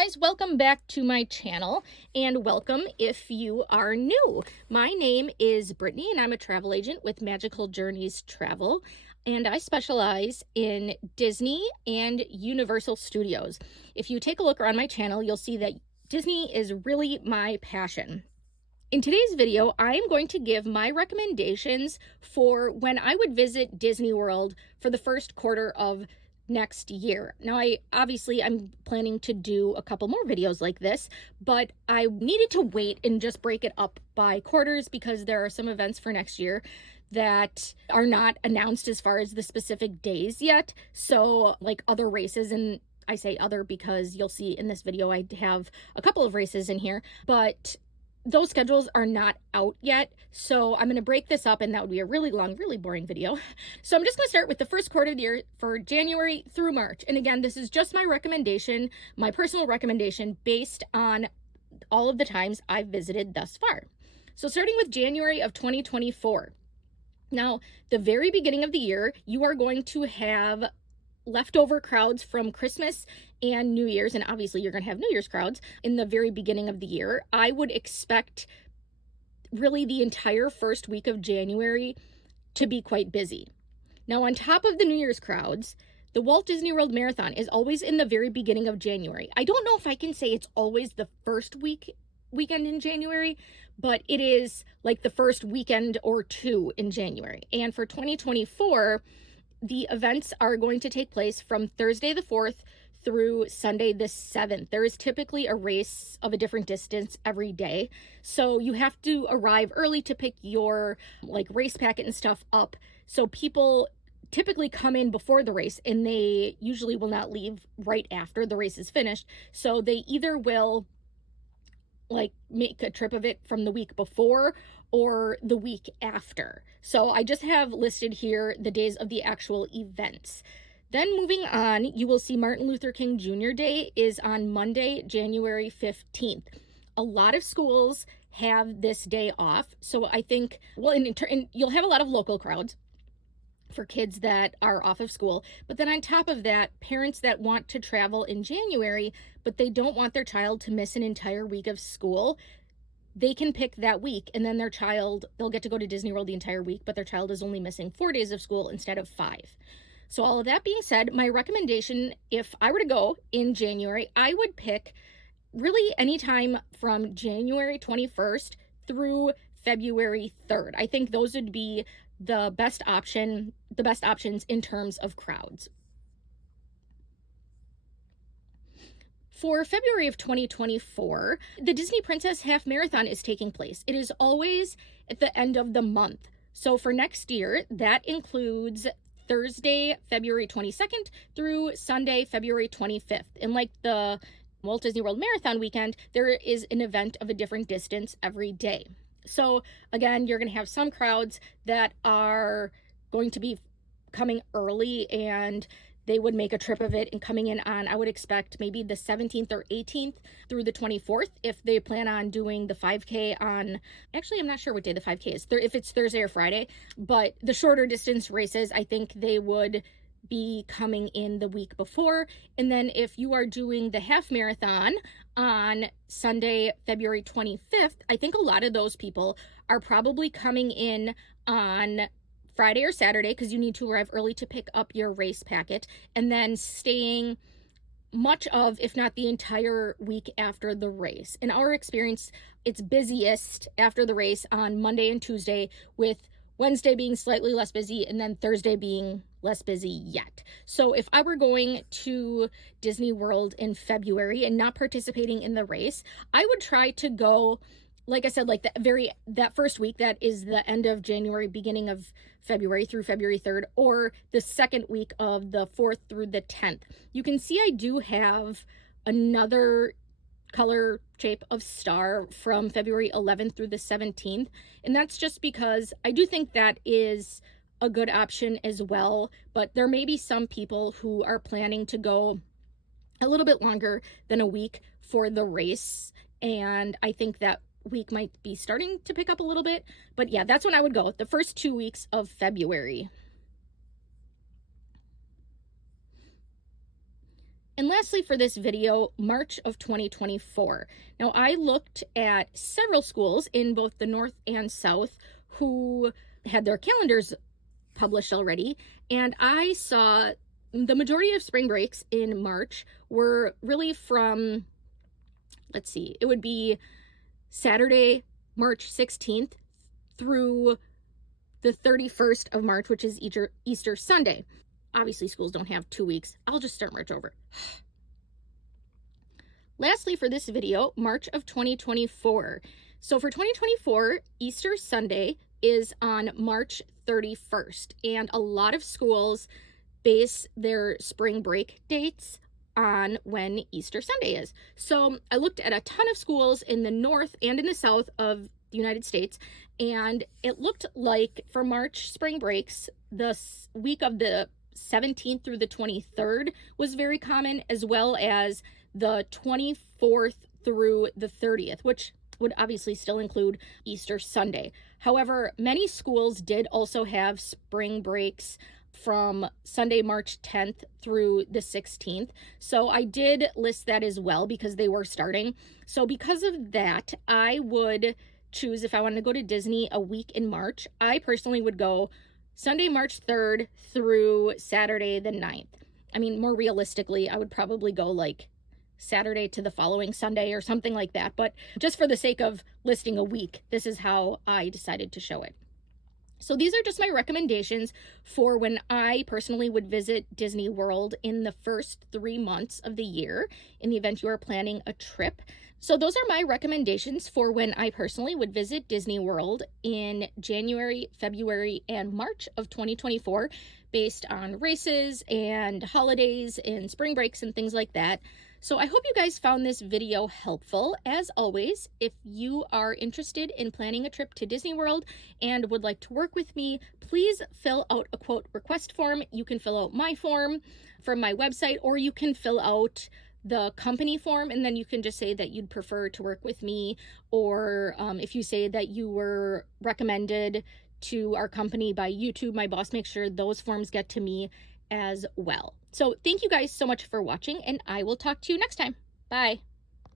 guys, welcome back to my channel, and welcome if you are new. My name is Brittany and I'm a travel agent with Magical Journeys Travel, and I specialize in Disney and Universal Studios. If you take a look around my channel, you'll see that Disney is really my passion. In today's video, I am going to give my recommendations for when I would visit Disney World for the first quarter of next year. Now, I'm planning to do a couple more videos like this, but I needed to wait and just break it up by quarters because there are some events for next year that are not announced as far as the specific days yet. So like other races, and I say other because you'll see in this video I have a couple of races in here, but those schedules are not out yet, so I'm going to break this up, and that would be a really long, really boring video. So I'm just going to start with the first quarter of the year for January through March. And again, this is just my recommendation, my personal recommendation based on all of the times I've visited thus far. So starting with January of 2024. Now, the very beginning of the year, you are going to have leftover crowds from Christmas and New Year's, and obviously you're going to have New Year's crowds in the very beginning of the year. I would expect really the entire first week of January to be quite busy. Now, on top of the New Year's crowds, the Walt Disney World Marathon is always in the very beginning of January. I don't know if I can say it's always the first weekend in January, but it is like the first weekend or two in January. And for 2024, the events are going to take place from Thursday the 4th through Sunday the 7th. There is typically a race of a different distance every day. So you have to arrive early to pick your race packet and stuff up. So people typically come in before the race, and they usually will not leave right after the race is finished. So they either will make a trip of it from the week before or the week after. So I just have listed here the days of the actual events. Then moving on, you will see Martin Luther King Jr. Day is on Monday, January 15th. A lot of schools have this day off. So I think, and you'll have a lot of local crowds for kids that are off of school. But then on top of that, parents that want to travel in January, but they don't want their child to miss an entire week of school, they can pick that week, and then they'll get to go to Disney World the entire week, but their child is only missing 4 days of school instead of 5. So all of that being said, my recommendation, if I were to go in January, I would pick really anytime from January 21st through February 3rd. I think those would be the best options in terms of crowds. For February of 2024, the Disney Princess Half Marathon is taking place. It is always at the end of the month. So for next year, that includes Thursday, February 22nd through Sunday, February 25th. And like the Walt Disney World Marathon weekend, there is an event of a different distance every day. So again, you're going to have some crowds that are going to be coming early, and they would make a trip of it and coming in on, I would expect, maybe the 17th or 18th through the 24th if they plan on doing the 5K on, actually, I'm not sure what day the 5K is, if it's Thursday or Friday, but the shorter distance races, I think they would be coming in the week before. And then if you are doing the half marathon on Sunday, February 25th, I think a lot of those people are probably coming in on Friday or Saturday because you need to arrive early to pick up your race packet, and then staying much of, if not the entire week after the race. In our experience, it's busiest after the race on Monday and Tuesday, with Wednesday being slightly less busy and then Thursday being less busy yet. So if I were going to Disney World in February and not participating in the race, I would try to go, like I said, like that first week, that is the end of January, beginning of February through February 3rd, or the second week of the 4th through the 10th. You can see I do have another color shape of star from February 11th through the 17th, and that's just because I do think that is a good option as well. But there may be some people who are planning to go a little bit longer than a week for the race, and I think that week might be starting to pick up a little bit. But yeah, that's when I would go, the first 2 weeks of February. And lastly, for this video, March of 2024. Now, I looked at several schools in both the North and South who had their calendars published already, and I saw the majority of spring breaks in March were really from, let's see, it would be Saturday, March 16th through the 31st of March, which is Easter Sunday. Obviously, schools don't have 2 weeks. I'll just start March over. Lastly, for this video, March of 2024. So for 2024, Easter Sunday is on March 31st, and a lot of schools base their spring break dates on when Easter Sunday is. So I looked at a ton of schools in the North and in the South of the United States, and it looked like for March spring breaks, the week of the 17th through the 23rd was very common, as well as the 24th through the 30th, which would obviously still include Easter Sunday. However, many schools did also have spring breaks from Sunday, March 10th through the 16th. So I did list that as well because they were starting. So because of that, I would choose, if I wanted to go to Disney a week in March, I personally would go Sunday, March 3rd through Saturday the 9th. I mean, more realistically, I would probably go like Saturday to the following Sunday or something like that. But just for the sake of listing a week, this is how I decided to show it. So these are just my recommendations for when I personally would visit Disney World in the first 3 months of the year in the event you are planning a trip. So those are my recommendations for when I personally would visit Disney World in January, February, and March of 2024 based on races and holidays and spring breaks and things like that. So I hope you guys found this video helpful. As always, if you are interested in planning a trip to Disney World and would like to work with me, please fill out a quote request form. You can fill out my form from my website, or you can fill out the company form, and then you can just say that you'd prefer to work with me, or if you say that you were recommended to our company by YouTube, my boss makes sure those forms get to me as well. So thank you guys so much for watching, and I will talk to you next time. Bye.